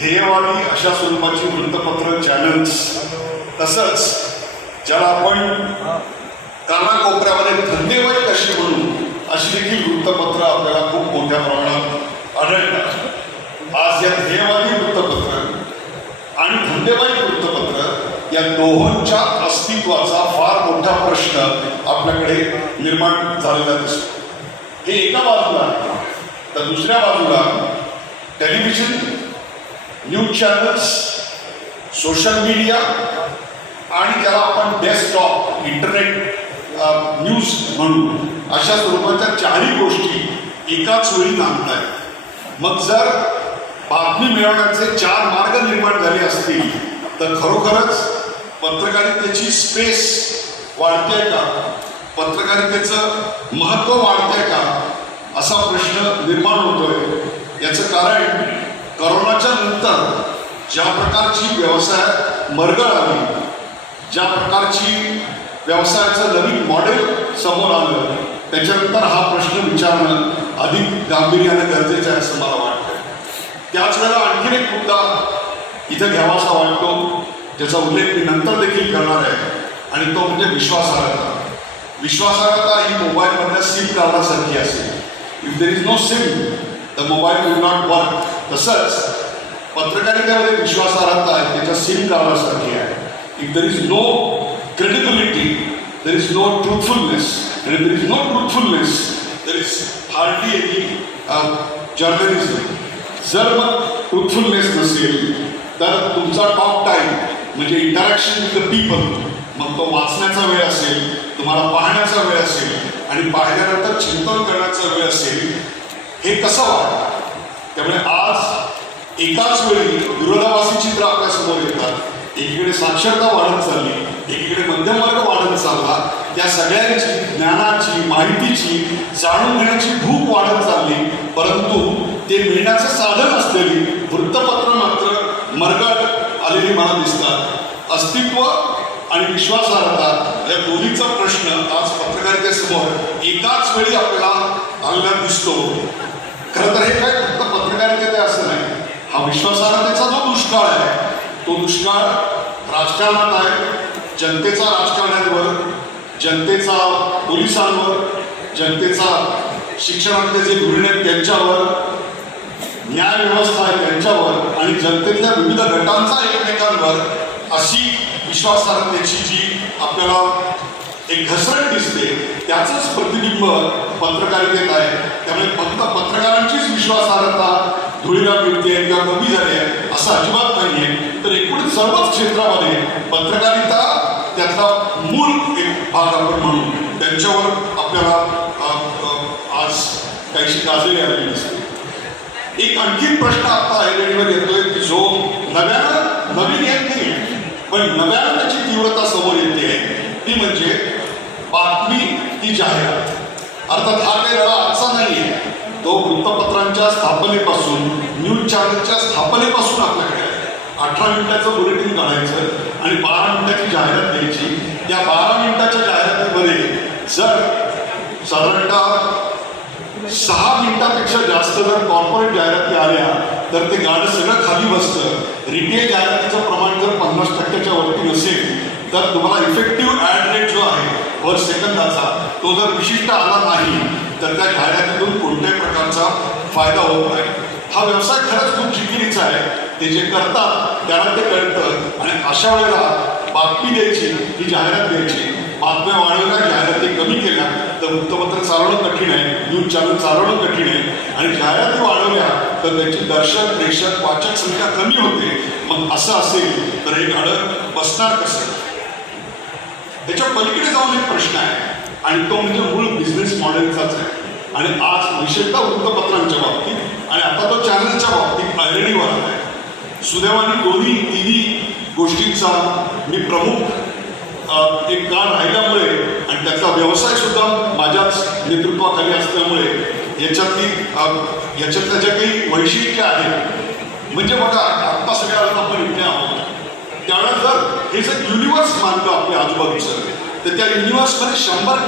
ध्येयवादी अशा स्वरूपाची वृत्तपत्र चॅनल्स तसंच ज्याला आपण कानाकोपऱ्यामध्ये धंदेवाई कशी म्हणू अशी देखील वृत्तपत्र आपल्याला खूप मोठ्या प्रमाणात आढळतात. आज या ध्येयवादी वृत्तपत्र आणि धंदेवाई वृत्तपत्र या दोहोंच्या अस्तित्वाचा फार मोठा प्रश्न आपल्याकडे निर्माण झालेला दिसतो. हे एका बाजूला तर दुसऱ्या बाजूला television news channels social media आणि त्याला आपण डेस्कटॉप इंटरनेट न्यूज म्हणू अशा स्वरूपाच्या चारही गोष्टी एकाच वेळी नांदतायत. मग जर बातमी मिळवण्याचे चार मार्ग निर्माण झाले असतील तर खरोखरच पत्रकारितेची स्पेस वाढते का? पत्रकारितेचं महत्त्व वाढते का? असा प्रश्न निर्माण होतोय. याचं कारण करोनाच्या नंतर ज्या प्रकारची व्यवसाय मरगळ आली ज्या प्रकारची व्यवसायाचं नवीन मॉडेल समोर आलं त्याच्यानंतर हा प्रश्न विचारणं अधिक गांभीर्यानं गरजेचं आहे असं मला वाटतं. त्याच वेळेला आणखीन एक मुद्दा इथं घ्यावासा वाटतो ज्याचा उल्लेख मी नंतर देखील करणार आहे आणि तो म्हणजे विश्वासार्हता. विश्वासार्हता ही मोबाईलमधल्या सिम कार्डासारखी असेल. If there is no SIM the mobile will not work तसंच पत्रकारितेमध्ये विश्वासार्हता आहे. त्याच्या सिम कार्डासारखी आहे. If there is no credibility there is no truthfulness आणि there is no truthfulness there is hardly any journalism जर मग ट्रुथफुलनेस नसेल तर तुमचा टॉप टाईम म्हणजे इंटरॅक्शन विथ द पीपल मग तो वाचण्याचा वेळ असेल तुम्हाला पाहण्याचा वेळ असेल आणि पाहिल्यानंतर चिंतन करण्याचा वेळ असेल हे कसं वाटतं? त्यामुळे आज एकाच वेळी विरोधाभासी चित्र आपल्यासमोर येतात. एकीकडे साक्षरता वाढत चालली एकीकडे मध्यमवर्ग वाढत चालला. त्या सगळ्यांची ज्ञानाची माहितीची जाणून घेण्याची भूक वाढत चालली. परंतु ते मिळण्याचं साधन असलेली वृत्तपत्र मात्र मरगट आलेली मला दिसतात. अस्तित्व आणि विश्वासार्हता या दोन्हीचा प्रश्न आज पत्रकारितेसमोर एकाच वेळी आपल्याला आलेला दिसतो. खरं तर हे काय फक्त पत्रकारितेत असं नाही. हा जो दुष्काळ आहे तो दुष्काळ राजकारणात आहे जनतेचा राजकारण्यांवर जनतेचा पोलिसांवर जनतेचा शिक्षणातले जे धोरण आहेत त्यांच्यावर न्याय व्यवस्था आहे त्यांच्यावर आणि जनतेतल्या विविध गटांचा एकमेकांवर अशी विश्वासार्हतेची जी आपल्याला एक घसरण दिसते त्याचंच प्रतिबिंब पत्रकारितेत आहे. त्यामुळे फक्त पत्रकारांचीच विश्वासार्हता धुळीला मिळते किंवा कमी झाली आहे असं अजिबात नाही आहे तर एकूण सर्वच क्षेत्रामध्ये पत्रकारिता त्यातला मूळ एक भाग आपण म्हणू. त्यांच्यावर आपल्याला आज काहीशी गाजलेली आलेली दिसते. एक आणखी प्रश्न आता आयडेंटीवर येतोय की जो नव्यानं नवीन येत नाही पण नव्यानं त्याची तीव्रता समोर येते ती म्हणजे बातमी ही जाहिरात. अर्थात हा काही लढा आजचा नाही आहे तो वृत्तपत्रांच्या स्थापनेपासून न्यूज चॅनलच्या स्थापनेपासून आपल्याकडे अठरा मिनिटाचं बुलेटिन काढायचं आणि बारा मिनिटाची जाहिरात द्यायची. त्या बारा मिनिटाच्या जाहिरातीमध्ये जर साधारणतः सहा मिनिटापेक्षा जास्त जर कॉर्पोरेट जाहिराती आल्या तर ते गाणं सगळं खाली बसतं. रिटेल जाहिरातीचं प्रमाण जर पन्नास टक्क्याच्या वरती नसेल तर तुम्हाला इफेक्टिव्ह ॲड रेट जो आहे पर सेकंदाचा तो जर विशिष्ट आला नाही तर त्या घाण्यातून कोणत्याही प्रकारचा फायदा होत नाही. हा व्यवसाय खरंच खूप जिकिरीचा आहे. ते जे करतात त्यांना ते कळतं. आणि अशा वेळेला बातमी द्यायची ही जाहिरात द्यायची. बातम्या वाढवल्या जाहिराती कमी केल्या तर वृत्तपत्र चालवणं कठीण आहे. न्यूज चॅनल चालवणं कठीण आहे. आणि जाहिराती वाढवल्या तर त्याची दर्शक प्रेक्षक वाचक संख्या कमी होते. मग असं असेल तर हे गाणं बसणार कसं? त्याच्या पलीकडे जाऊन एक प्रश्न आहे. आणि तो म्हणजे मूळ बिझनेस मॉडेलचाच आहे. आणि आज विशेषतः वृत्तपत्रांच्या बाबतीत आणि आता तो चॅनलच्या बाबतीत आयरणीवर आहे. सुदैवाने दोन्ही तिन्ही गोष्टींचा मी प्रमुख एक काळ राहिल्यामुळे आणि त्याचा व्यवसाय सुद्धा माझ्याच नेतृत्वाखाली असल्यामुळे याच्यातली याच्यातल्या ज्या काही वैशिष्ट्य आहेत म्हणजे बघा आत्ता सगळ्या वेळेला आपण इथे आहोत. त्यावेळेस जर हे जर युनिवर्स मानतो आपल्या आजूबाजूचं तर त्या युनिवर्समध्ये शंभर